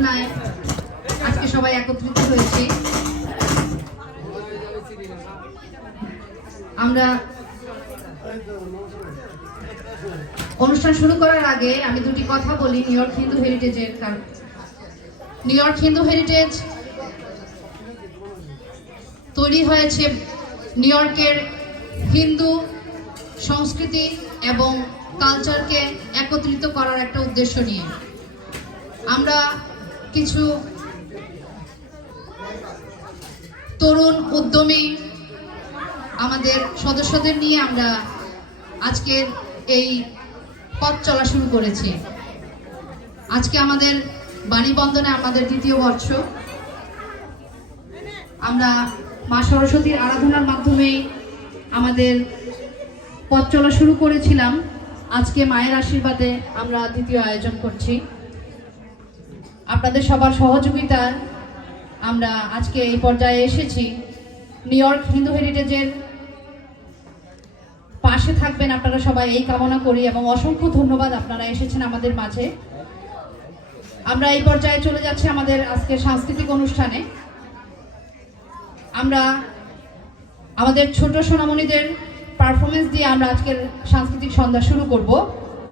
আরাধনায় আজকে সবাই একত্রিত হয়েছি। আমরা অনুষ্ঠান শুরু করার আগে আমি দুটি কথা বলি নিউ ইয়র্ক হিন্দু হেরিটেজের। কারণ নিউ ইয়র্ক হিন্দু হেরিটেজ তৈরি হয়েছে নিউ ইয়র্কের হিন্দু সংস্কৃতি এবং কালচারকে একত্রিত করার একটা উদ্দেশ্য নিয়ে। আমরা কিছু তরুণ উদ্যমী আমাদের সদস্যদের নিয়ে আমরা আজকের এই পথ চলা শুরু করেছি। আজকে আমাদের বাণীবন্ধনে আমাদের দ্বিতীয় বর্ষ। আমরা মা সরস্বতীর আরাধনার মাধ্যমে আমাদের পথ চলা শুরু করেছিলাম। আজকে মায়ের আশীর্বাদে আমরা দ্বিতীয় আয়োজন করছি। আপনাদের সবার সহযোগিতায় আমরা আজকে এই পর্যায়ে এসেছি। নিউ ইয়র্ক হিন্দু হেরিটেজের পাশে থাকবেন আপনারা সবাই এই কামনা করি এবং অসংখ্য ধন্যবাদ আপনারা এসেছেন আমাদের মাঝে। আমরা এই পর্যায়ে চলে যাচ্ছি আমাদের আজকের সাংস্কৃতিক অনুষ্ঠানে। আমরা আমাদের ছোট সোনামণিদের পারফরমেন্স দিয়ে আমরা আজকের সাংস্কৃতিক সন্ধ্যা শুরু করব।